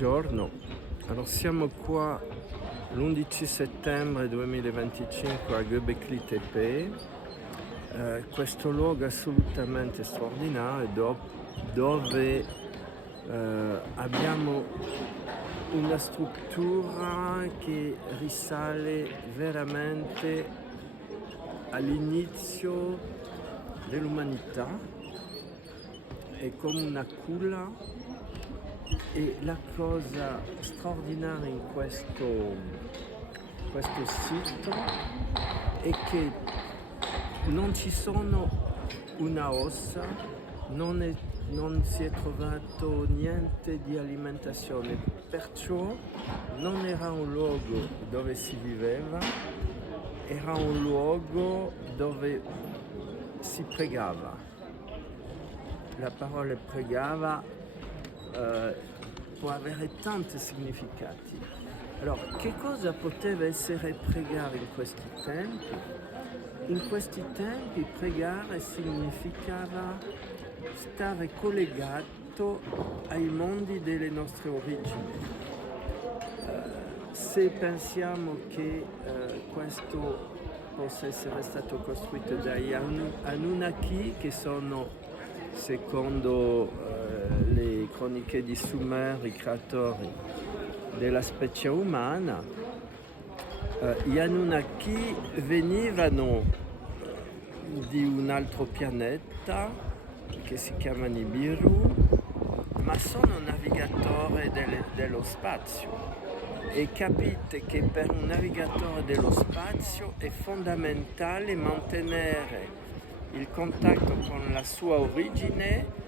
Buongiorno, allora siamo qua l'11 settembre 2025 a Göbekli Tepe, questo luogo assolutamente straordinario dove abbiamo una struttura che risale veramente all'inizio dell'umanità, è come una culla. E la cosa straordinaria in questo sito è che non ci sono una ossa, non si è trovato niente di alimentazione, perciò non era un luogo dove si viveva, era un luogo dove si pregava. La parola pregava può avere tanti significati. Allora, che cosa poteva essere pregare in questi tempi? In questi tempi pregare significava stare collegato ai mondi delle nostre origini. Se pensiamo che questo possa essere stato costruito dagli Anunnaki, che sono, secondo le croniche di Sumer, i creatori della specie umana, gli Anunnaki venivano di un altro pianeta che si chiama Nibiru, ma sono navigatori dello spazio. E capite che per un navigatore dello spazio è fondamentale mantenere il contatto con la sua origine,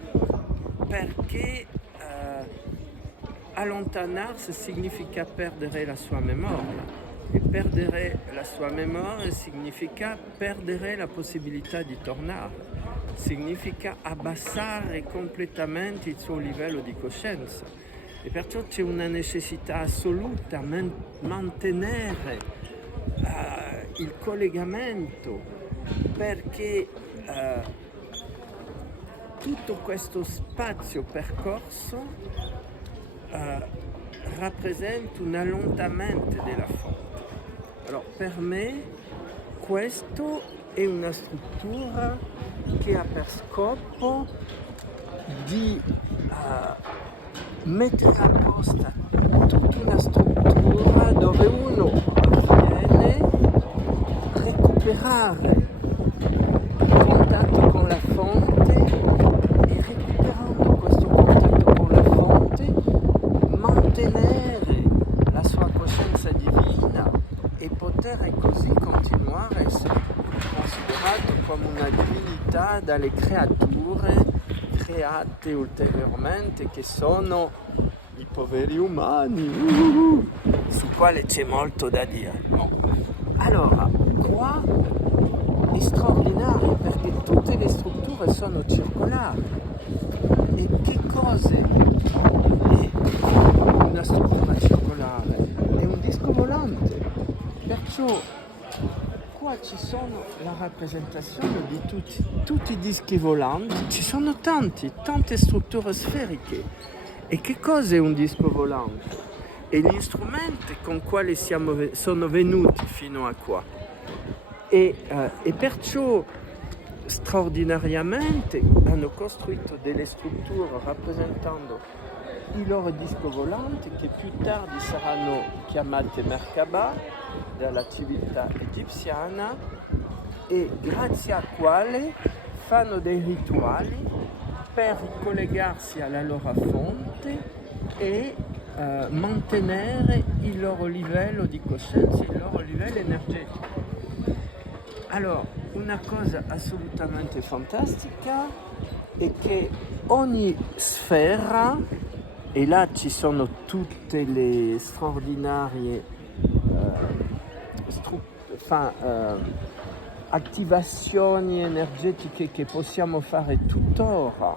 perché allontanarsi significa perdere la sua memoria, e perdere la sua memoria significa perdere la possibilità di tornare, significa abbassare completamente il suo livello di coscienza, e perciò c'è una necessità assoluta mantenere il collegamento, perché tutto questo spazio percorso rappresenta un allontanamento della fonte. Allora, per me questo è una struttura che ha per scopo di mettere a posto tutta una struttura dove uno viene a recuperare il contatto con la fonte, e recuperando questo contatto con la fonte mantenere la sua coscienza divina e poter così continuare a essere considerato come una divinità dalle creature create ulteriormente, che sono i poveri umani, su quale c'è molto da dire. No. Allora, qua è straordinario perché tutte le strutture sono circolari. E che cos'è una struttura circolare? È un disco volante. Perciò qua ci sono la rappresentazione di tutti i dischi volanti, ci sono tante strutture sferiche. E che cos'è un disco volante? È l'istrumento con quale sono venuti fino a qua. E perciò straordinariamente hanno costruito delle strutture rappresentando i loro disco volanti, che più tardi saranno chiamate Merkaba dalla civiltà egiziana, e grazie a quale fanno dei rituali per ricollegarsi alla loro fonte e mantenere il loro livello di coscienza, il loro livello energetico. Allora, una cosa assolutamente fantastica è che ogni sfera, e là ci sono tutte le straordinarie attivazioni energetiche che possiamo fare tuttora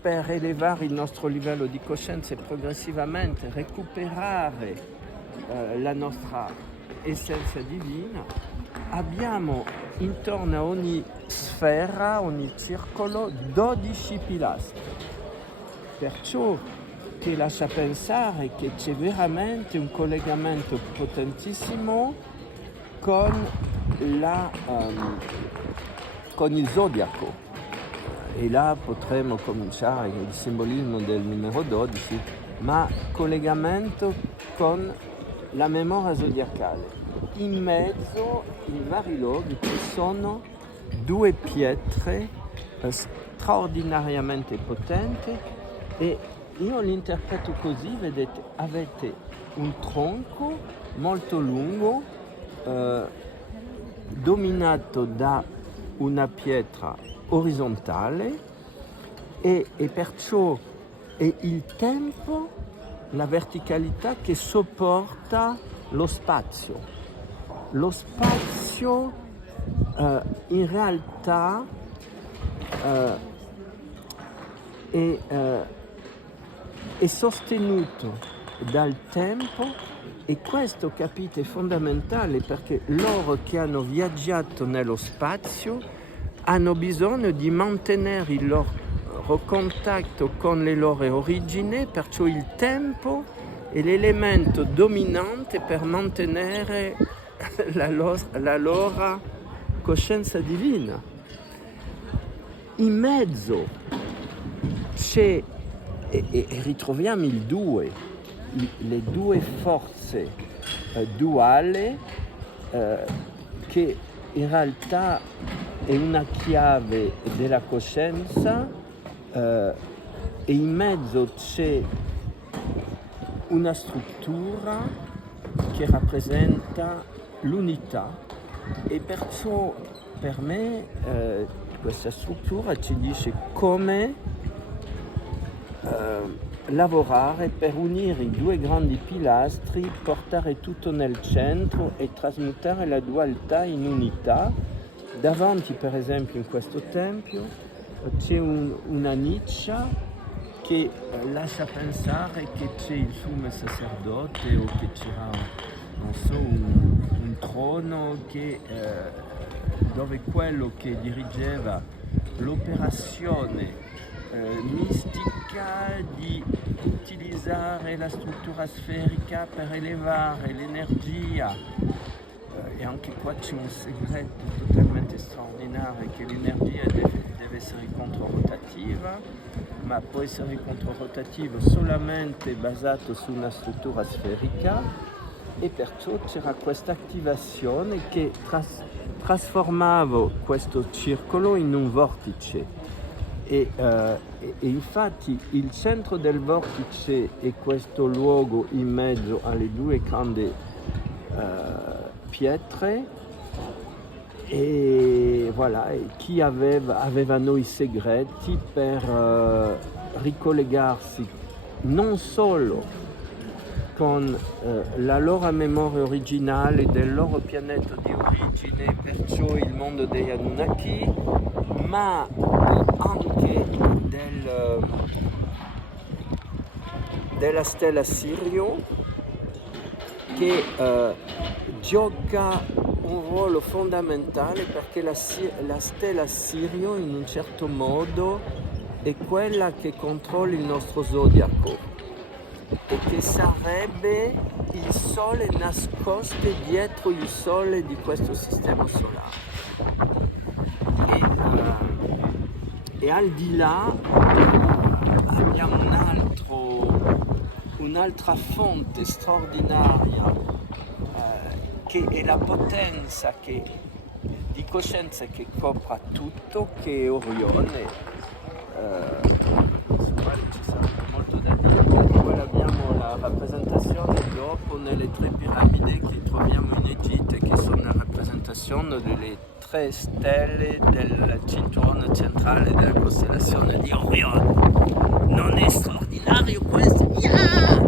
per elevare il nostro livello di coscienza e progressivamente recuperare la nostra essenza divina. Abbiamo intorno a ogni sfera, ogni circolo, 12 pilastri. Perciò che lascia pensare che c'è veramente un collegamento potentissimo con il zodiaco. E là potremmo cominciare il simbolismo del numero 12, ma collegamento con la memoria zodiacale. In mezzo, in vari luoghi, ci sono due pietre straordinariamente potenti e io l'interpreto così, vedete, avete un tronco molto lungo dominato da una pietra orizzontale e perciò è il tempo, la verticalità che sopporta lo spazio. Lo spazio in realtà è sostenuto dal tempo e questo, capite, è fondamentale perché loro che hanno viaggiato nello spazio hanno bisogno di mantenere il loro contatto con le loro origini, perciò il tempo è l'elemento dominante per mantenere la loro coscienza divina. In mezzo c'è, e ritroviamo il due, le due forze duali che in realtà è una chiave della coscienza e in mezzo c'è una struttura che rappresenta l'unità e perciò per me questa struttura ci dice come lavorare per unire i due grandi pilastri, portare tutto nel centro e trasmutare la dualità in unità. Davanti, per esempio, in questo tempio c'è una niccia che lascia pensare che c'è il sumo sacerdote o che c'era, non so, un trono che, dove quello che dirigeva l'operazione mistica di utilizzare la struttura sferica per elevare l'energia. E anche qua c'è un segreto totalmente straordinario, che l'energia deve essere controrotativa, ma può essere controrotativa solamente basato su una struttura sferica e perciò c'era questa attivazione che trasformava questo circolo in un vortice. E infatti il centro del vortice è questo luogo in mezzo alle due grandi pietre e voilà, chi avevano i segreti per ricollegarsi non solo con la loro memoria originale del loro pianeta di origine, perciò il mondo degli Anunnaki, ma anche della stella Sirio che gioca un ruolo fondamentale perché la stella Sirio in un certo modo è quella che controlla il nostro zodiaco e che sarebbe il sole nascosto dietro il sole di questo sistema solare. E al di là abbiamo un'altra fonte straordinaria che è la potenza di coscienza che copra tutto, che è Orione. Ci sarebbe molto da dire, poi abbiamo la rappresentazione dopo nelle tre piramidi che troviamo in Egitto e che sono la rappresentazione delle tre stelle del cinturone centrale della costellazione di Orione. Non è straordinario questo? Yeah!